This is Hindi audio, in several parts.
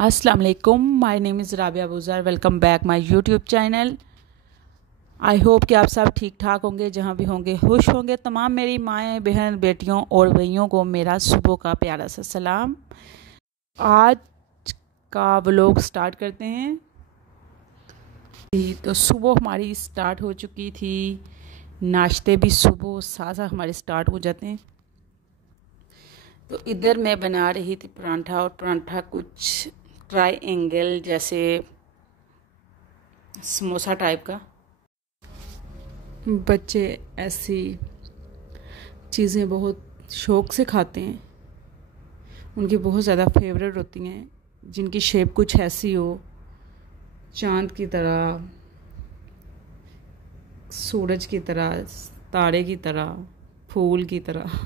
अस्सलाम वालेकुम, my name is Rabia Buzar. Welcome back my YouTube channel. I hope कि आप सब ठीक ठाक होंगे, जहाँ भी होंगे खुश होंगे। तमाम मेरी माएँ, बहन, बेटियों और भैयों को मेरा सुबह का प्यारा सा सलाम। आज का व्लॉग स्टार्ट करते हैं। तो सुबह हमारी स्टार्ट हो चुकी थी, नाश्ते भी सुबह साथ साथ हमारे स्टार्ट हो जाते हैं। तो इधर मैं बना रही थी परांठा, और परांठा कुछ ट्रायंगल जैसे समोसा टाइप का। बच्चे ऐसी चीज़ें बहुत शौक़ से खाते हैं, उनकी बहुत ज़्यादा फेवरेट होती हैं, जिनकी शेप कुछ ऐसी हो, चांद की तरह, सूरज की तरह, तारे की तरह, फूल की तरह।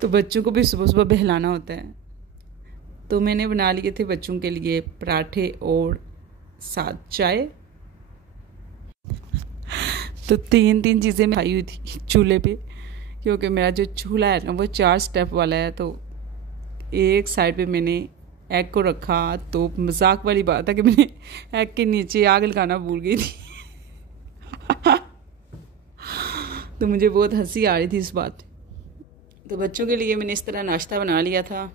तो बच्चों को भी सुबह सुबह बहलाना होता है। तो मैंने बना लिए थे बच्चों के लिए पराठे और साथ चाय। तो तीन चीज़ें मैं खाई हुई थी चूल्हे पे, क्योंकि मेरा जो चूल्हा है ना वो 4 स्टेप वाला है। तो एक साइड पे मैंने एग को रखा, तो मजाक वाली बात है कि मैंने एग के नीचे आग लगाना भूल गई थी। तो मुझे बहुत हंसी आ रही थी इस बात पे। तो बच्चों के लिए मैंने इस तरह नाश्ता बना लिया था,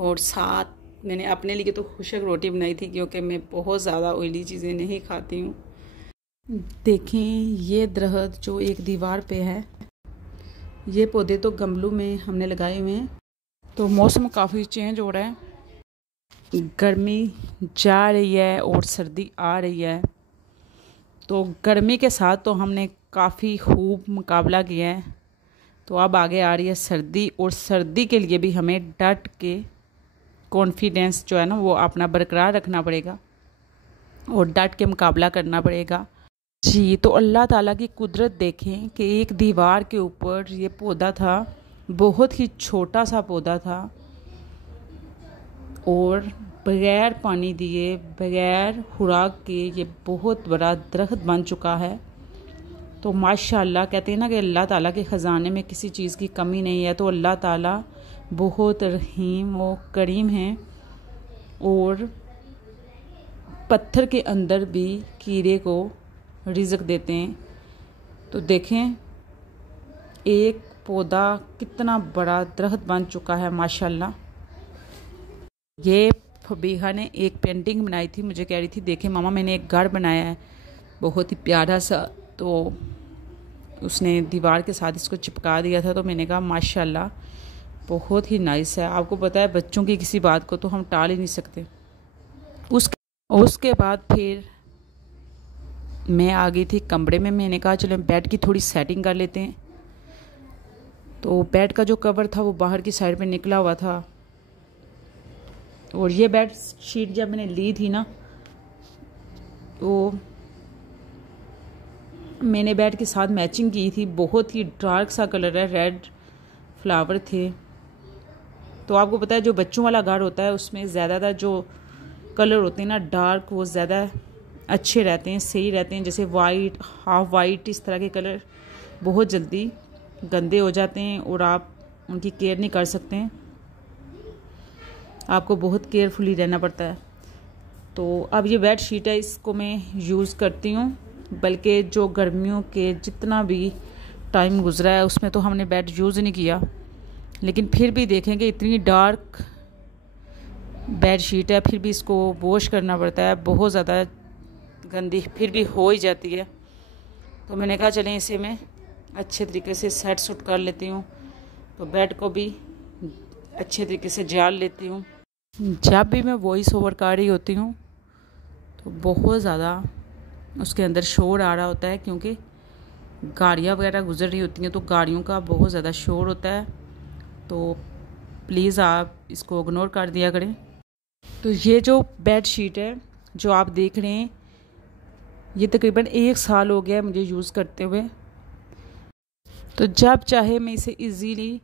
और साथ मैंने अपने लिए तो खुशक रोटी बनाई थी, क्योंकि मैं बहुत ज़्यादा ऑयली चीज़ें नहीं खाती हूँ। देखें, ये दरख्त जो एक दीवार पे है, ये पौधे तो गमलों में हमने लगाए हुए हैं। तो मौसम काफ़ी चेंज हो रहा है, गर्मी जा रही है और सर्दी आ रही है। तो गर्मी के साथ तो हमने काफ़ी खूब मुकाबला किया है। तो अब आगे आ रही है सर्दी, और सर्दी के लिए भी हमें डट के कॉन्फिडेंस जो है ना वो अपना बरकरार रखना पड़ेगा, और डट के मुकाबला करना पड़ेगा जी। तो अल्लाह ताला की कुदरत देखें कि एक दीवार के ऊपर ये पौधा था, बहुत ही छोटा सा पौधा था, और बगैर पानी दिए, बगैर खुराक के ये बहुत बड़ा दरख्त बन चुका है। तो माशाल्लाह, कहते हैं ना कि अल्लाह ताला के ख़जाने में किसी चीज़ की कमी नहीं है। तो अल्लाह ताला बहुत रहीम व करीम हैं, और पत्थर के अंदर भी कीड़े को रिज़्क देते हैं। तो देखें, एक पौधा कितना बड़ा दरख्त बन चुका है माशाल्लाह। ये फबीहा ने एक पेंटिंग बनाई थी, मुझे कह रही थी देखें मामा मैंने एक घर बनाया है बहुत ही प्यारा सा। तो उसने दीवार के साथ इसको चिपका दिया था। तो मैंने कहा माशाल्लाह बहुत ही नाइस है। आपको पता है बच्चों की किसी बात को तो हम टाल ही नहीं सकते। उसके बाद फिर मैं आ गई थी कमरे में। मैंने कहा चलो बेड की थोड़ी सेटिंग कर लेते हैं। तो बेड का जो कवर था वो बाहर की साइड पे निकला हुआ था, और ये बेड शीट जब मैंने ली थी ना, तो मैंने बेड के साथ मैचिंग की थी। बहुत ही डार्क सा कलर है, रेड फ्लावर थे। तो आपको पता है जो बच्चों वाला घर होता है उसमें ज़्यादातर जो कलर होते हैं ना डार्क, वो ज़्यादा अच्छे रहते हैं, सही रहते हैं। जैसे वाइट, हाफ वाइट, इस तरह के कलर बहुत जल्दी गंदे हो जाते हैं, और आप उनकी केयर नहीं कर सकते हैं। आपको बहुत केयरफुली रहना पड़ता है। तो अब ये बेड शीट है, इसको मैं यूज़ करती हूँ। बल्कि जो गर्मियों के जितना भी टाइम गुजरा है उसमें तो हमने बेड यूज़ नहीं किया, लेकिन फिर भी देखेंगे इतनी डार्क बेड शीट है, फिर भी इसको वॉश करना पड़ता है। बहुत ज़्यादा गंदी फिर भी हो ही जाती है। तो मैंने कहा चलें इसे मैं अच्छे तरीके से सेट सूट कर लेती हूँ। तो बेड को भी अच्छे तरीके से जाल लेती हूँ। जब भी मैं वॉइस ओवर कर रही होती हूँ तो बहुत ज़्यादा उसके अंदर शोर आ रहा होता है, क्योंकि गाड़ियाँ वगैरह गुजर रही होती हैं, तो गाड़ियों का बहुत ज़्यादा शोर होता है। तो प्लीज़ आप इसको इग्नोर कर दिया करें। तो ये जो बेड शीट है जो आप देख रहे हैं, ये तकरीबन 1 साल हो गया है मुझे यूज़ करते हुए। तो जब चाहे मैं इसे इजीली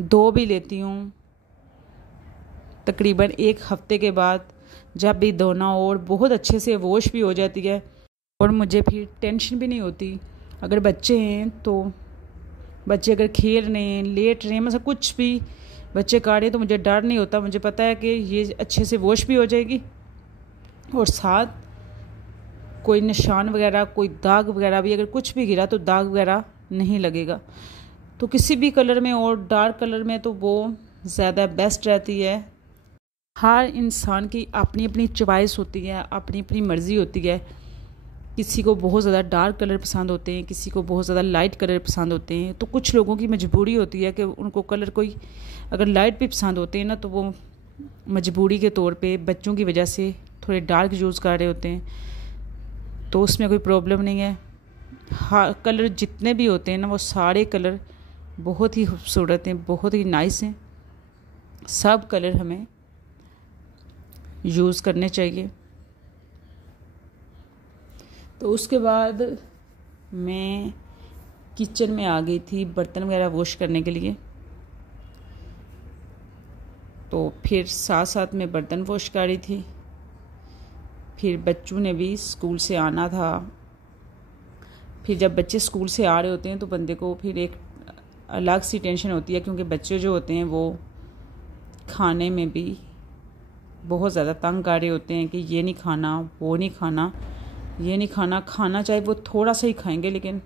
धो भी लेती हूँ तकरीबन 1 हफ्ते के बाद। जब भी धोना हो और बहुत अच्छे से वॉश भी हो जाती है और मुझे फिर टेंशन भी नहीं होती। अगर बच्चे हैं तो बच्चे अगर खेल रहे हैं, लेट रहे हैं, मतलब कुछ भी बच्चे काट रहे तो मुझे डर नहीं होता। मुझे पता है कि ये अच्छे से वॉश भी हो जाएगी और साथ कोई निशान वगैरह, कोई दाग वगैरह भी अगर कुछ भी गिरा तो दाग वगैरह नहीं लगेगा। तो किसी भी कलर में और डार्क कलर में तो वो ज़्यादा बेस्ट रहती है। हर इंसान की अपनी अपनी चॉइस होती है, अपनी अपनी मर्ज़ी होती है। किसी को बहुत ज़्यादा डार्क कलर पसंद होते हैं, किसी को बहुत ज़्यादा लाइट कलर पसंद होते हैं। तो कुछ लोगों की मजबूरी होती है कि उनको कलर कोई अगर लाइट भी पसंद होते हैं ना, तो वो मजबूरी के तौर पे बच्चों की वजह से थोड़े डार्क यूज़ कर रहे होते हैं। तो उसमें कोई प्रॉब्लम नहीं है। हाँ, कलर जितने भी होते हैं ना, वो सारे कलर बहुत ही खूबसूरत हैं, बहुत ही नाइस हैं। सब कलर हमें यूज़ करने चाहिए। तो उसके बाद मैं किचन में आ गई थी बर्तन वगैरह वॉश करने के लिए। तो फिर साथ साथ में बर्तन वॉश कर रही थी। फिर बच्चों ने भी स्कूल से आना था। फिर जब बच्चे स्कूल से आ रहे होते हैं तो बंदे को फिर एक अलग सी टेंशन होती है, क्योंकि बच्चे जो होते हैं वो खाने में भी बहुत ज़्यादा तंग कर रहे होते हैं कि ये नहीं खाना, वो नहीं खाना, ये नहीं खाना। खाना चाहे वो थोड़ा सा ही खाएंगे, लेकिन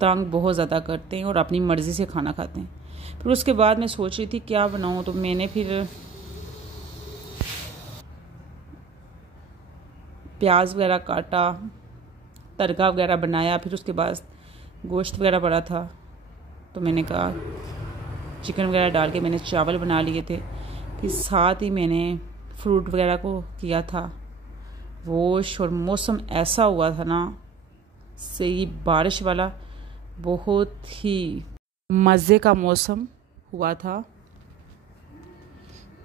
तंग बहुत ज़्यादा करते हैं और अपनी मर्ज़ी से खाना खाते हैं। फिर उसके बाद मैं सोच रही थी क्या बनाऊँ, तो मैंने फिर प्याज वगैरह काटा, तड़का वगैरह बनाया। फिर उसके बाद गोश्त वगैरह पड़ा था तो मैंने कहा चिकन वगैरह डाल के मैंने चावल बना लिए थे। फिर साथ ही मैंने फ्रूट वगैरह को किया था वॉश। और मौसम ऐसा हुआ था ना, सही बारिश वाला, बहुत ही मज़े का मौसम हुआ था।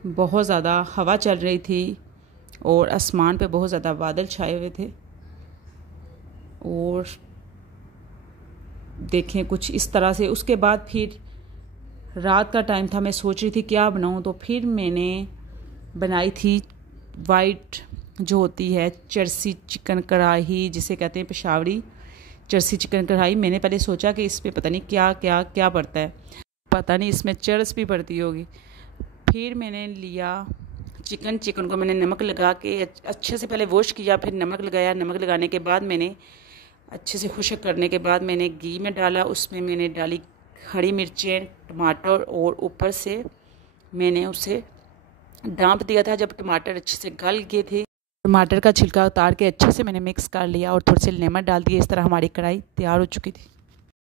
बहुत ज़्यादा हवा चल रही थी और आसमान पे बहुत ज़्यादा बादल छाए हुए थे। और देखें कुछ इस तरह से। उसके बाद फिर रात का टाइम था, मैं सोच रही थी क्या बनाऊं, तो फिर मैंने बनाई थी वाइट जो होती है चरसी चिकन कढ़ाई, जिसे कहते हैं पेशावरी चरसी चिकन कढ़ाई। मैंने पहले सोचा कि इस पे पता नहीं क्या क्या क्या पड़ता है, पता नहीं इसमें चर्स भी पड़ती होगी। फिर मैंने लिया चिकन को मैंने नमक लगा के अच्छे से पहले वॉश किया, फिर नमक लगाया। नमक लगाने के बाद मैंने अच्छे से खुश्क करने के बाद मैंने घी में डाला। उसमें मैंने डाली हरी मिर्चें, टमाटर और ऊपर से मैंने उसे ढाँप दिया था। जब टमाटर अच्छे से गल गए थे, टमाटर का छिलका उतार के अच्छे से मैंने मिक्स कर लिया और थोड़े से लेमन डाल दिया। इस तरह हमारी कढ़ाई तैयार हो चुकी थी।